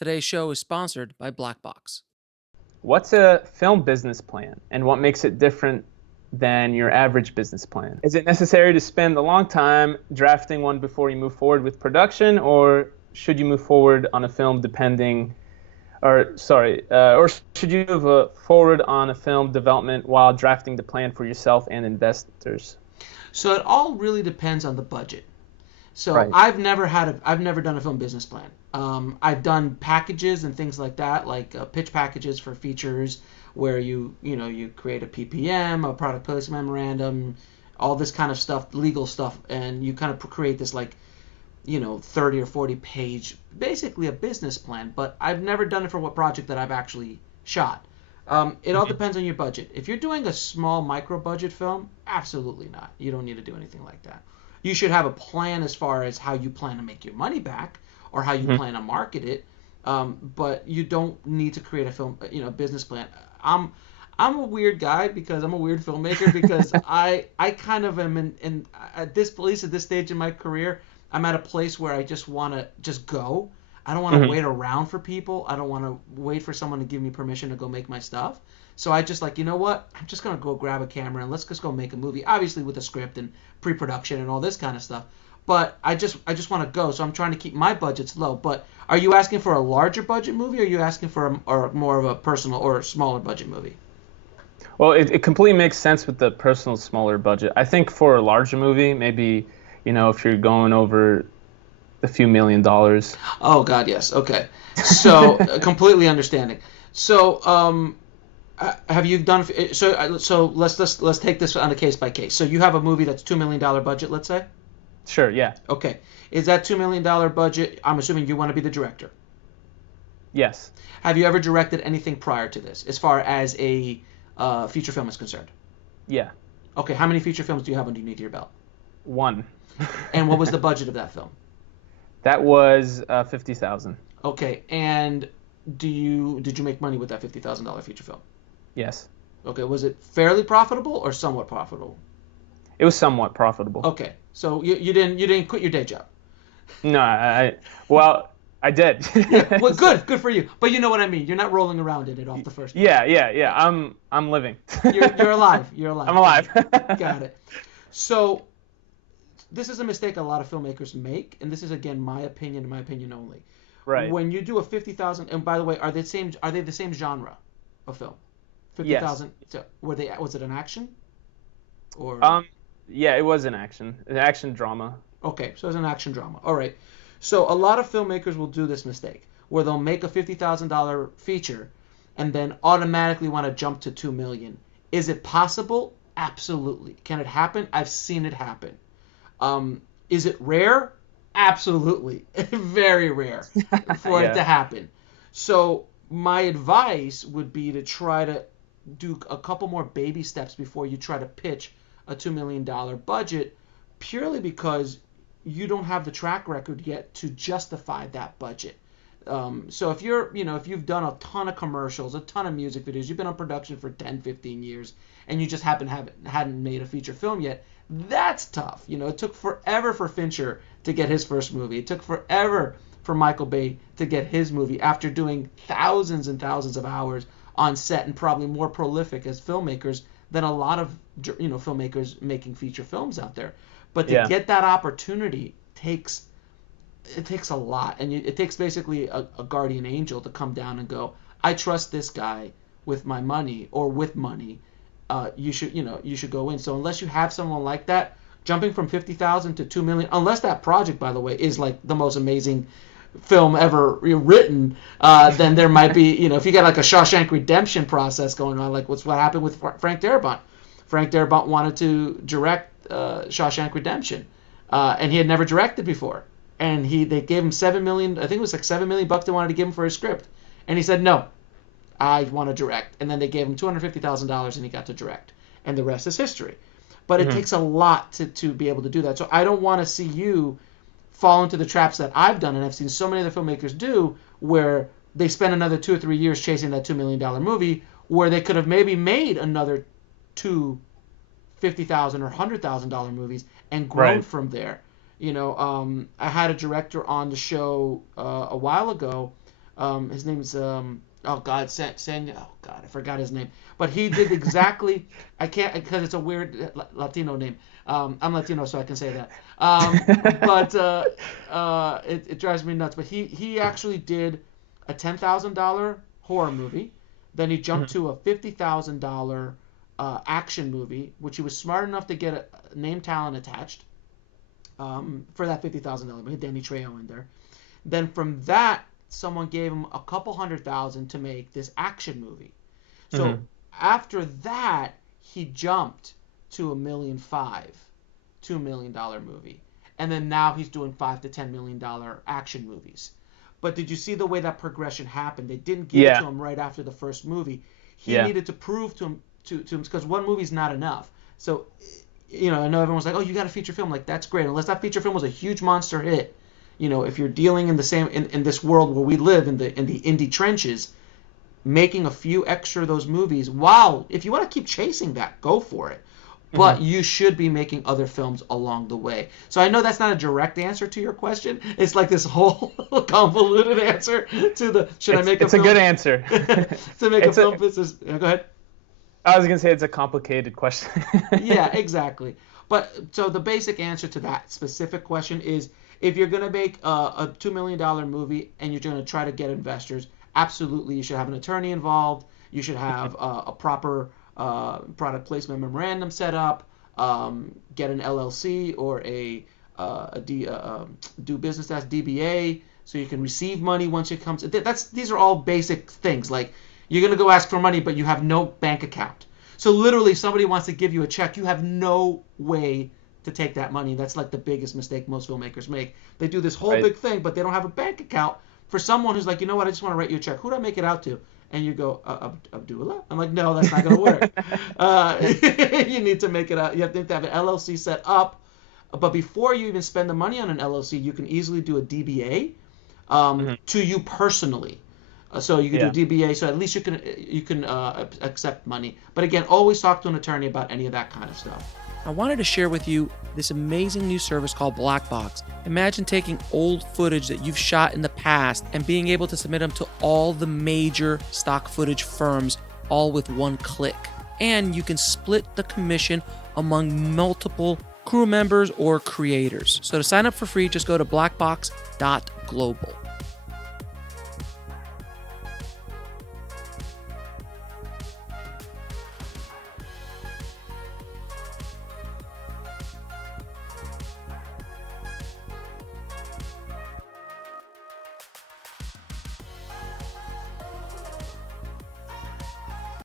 Today's show is sponsored by Blackbox. What's a film business plan and what makes it different than your average business plan? Is it necessary to spend a long time drafting one before you move forward with production, or should you move forward on a film or should you move forward on a film development while drafting the plan for yourself and investors? So it all really depends on the budget. So Right. I've never done a film business plan. I've done packages and things like that, like pitch packages for features where you create a PPM, a product placement memorandum, all this kind of stuff, legal stuff, and you kind of create this 30 or 40 page, basically a business plan. But I've never done it for what project that I've actually shot. It all depends on your budget. If you're doing a small micro budget film, absolutely not. You don't need to do anything like that. You should have a plan as far as how you plan to make your money back or how you Mhm. plan to market it. But you don't need to create a film, business plan. I'm I'm a weird guy because I'm a weird filmmaker because I kind of am in at this place at this stage in my career. I'm at a place where I just want to just go. I don't want to Mhm. wait around for people. I don't want to wait for someone to give me permission to go make my stuff. So I just you know what? I'm just gonna go grab a camera and let's just go make a movie. Obviously with a script and pre-production and all this kind of stuff. But I just want to go. So I'm trying to keep my budgets low. But are you asking for a larger budget movie, or are you asking for or more of a personal or smaller budget movie? Well, it completely makes sense with the personal smaller budget. I think for a larger movie, maybe, if you're going over a few $1 million. Oh God, yes. Okay. So completely understanding. So have you done so let's take this on a case by case. So you have a movie that's $2 million budget, let's say. Sure, yeah. Okay. Is that $2 million budget? I'm assuming you want to be the director. Yes. Have you ever directed anything prior to this, as far as a feature film is concerned? Yeah. Okay. How many feature films do you have underneath your belt? One. And what was the budget of that film? That was 50,000. Okay. And did you make money with that $50,000 feature film? Yes. Okay. Was it fairly profitable or somewhat profitable? It was somewhat profitable. Okay. So you didn't quit your day job. No, well, I did. Yeah. Well, good for you. But you know what I mean. You're not rolling around in it off the first. Yeah. I'm living. You're alive. You're alive. I'm alive. Got it. So this is a mistake a lot of filmmakers make, and this is again my opinion and my opinion only. Right. When you do a 50,000, and by the way, are they the same genre of film? Yes. 50,000. So was it an action or Yeah, it was an action drama. okay, so it's an action drama. All right. So a lot of filmmakers will do this mistake where they'll make a $50,000 feature and then automatically want to jump to 2 million. Is it possible? Absolutely. Can it happen? I've seen it happen. Is it rare? Absolutely. Very rare for it Yeah. to happen. So my advice would be to try to do a couple more baby steps before you try to pitch a $2 million budget, purely because you don't have the track record yet to justify that budget. So if you've done a ton of commercials, a ton of music videos, you've been on production for 10, 15 years, and you just hadn't made a feature film yet, that's tough. It took forever for Fincher to get his first movie. It took forever for Michael Bay to get his movie after doing thousands and thousands of hours on set and probably more prolific as filmmakers than a lot of filmmakers making feature films out there. But to Yeah. get that opportunity takes a lot, and it takes basically a guardian angel to come down and go, I trust this guy with my money or with money. You should go in. So unless you have someone like that, jumping from 50,000 to 2 million, unless that project, by the way, is like the most amazing film ever written, then there might be, if you got like a Shawshank Redemption process going on, like what happened with Frank Darabont. Frank Darabont wanted to direct Shawshank Redemption, and he had never directed before. And they gave him 7 million. I think it was like $7 million they wanted to give him for his script, and he said no, I want to direct. And then they gave him $250,000, and he got to direct, and the rest is history. But it Mhm. takes a lot to be able to do that. So I don't want to see you fall into the traps that I've done, and I've seen so many other filmmakers do, where they spend another 2 or 3 years chasing that $2 million movie, where they could have maybe made another two $50,000 or $100,000 movies and grown Right. from there. I had a director on the show a while ago. His name's oh God, oh God, I forgot his name. But he did exactly. I can't because it's a weird Latino name. I'm Latino, so I can say that. But it drives me nuts. But he actually did a $10,000 horror movie. Then he jumped to a $50,000 action movie, which he was smart enough to get a name talent attached for that $50,000 movie. Danny Trejo in there. Then from that, someone gave him a couple $100,000 to make this action movie. So after that, he jumped to $1.5 million, $2 million movie, and then now he's doing $5 to $10 million action movies. But did you see the way that progression happened? They didn't give it to him right after the first movie. He needed to prove to him because one movie's not enough. So, I know everyone's like, oh, you got a feature film. Like, that's great. Unless that feature film was a huge monster hit, if you're dealing in the same in this world where we live in the indie trenches, making a few extra of those movies, wow, if you want to keep chasing that, go for it. But you should be making other films along the way. So I know that's not a direct answer to your question. It's like this whole convoluted answer to the should I make a film? It's a good answer. To make a film business. Go ahead. I was going to say it's a complicated question. Yeah, exactly. But so the basic answer to that specific question is if you're going to make a $2 million movie and you're going to try to get investors, absolutely you should have an attorney involved. You should have a proper product placement memorandum set up, get an LLC or do business as DBA so you can receive money once it comes. These are all basic things. Like you're going to go ask for money, but you have no bank account. So literally, if somebody wants to give you a check, you have no way to take that money. That's like the biggest mistake most filmmakers make. They do this whole big thing, but they don't have a bank account for someone who's like, you know what, I just want to write you a check. Who do I make it out to? And you go, Abdullah? I'm like, no, that's not going to work. You need to make it out. You have to have an LLC set up. But before you even spend the money on an LLC, you can easily do a DBA to you personally. So you can do DBA, so at least you can accept money. But again, always talk to an attorney about any of that kind of stuff. I wanted to share with you this amazing new service called Blackbox. Imagine taking old footage that you've shot in the past and being able to submit them to all the major stock footage firms, all with one click. And you can split the commission among multiple crew members or creators. So to sign up for free, just go to blackbox.global.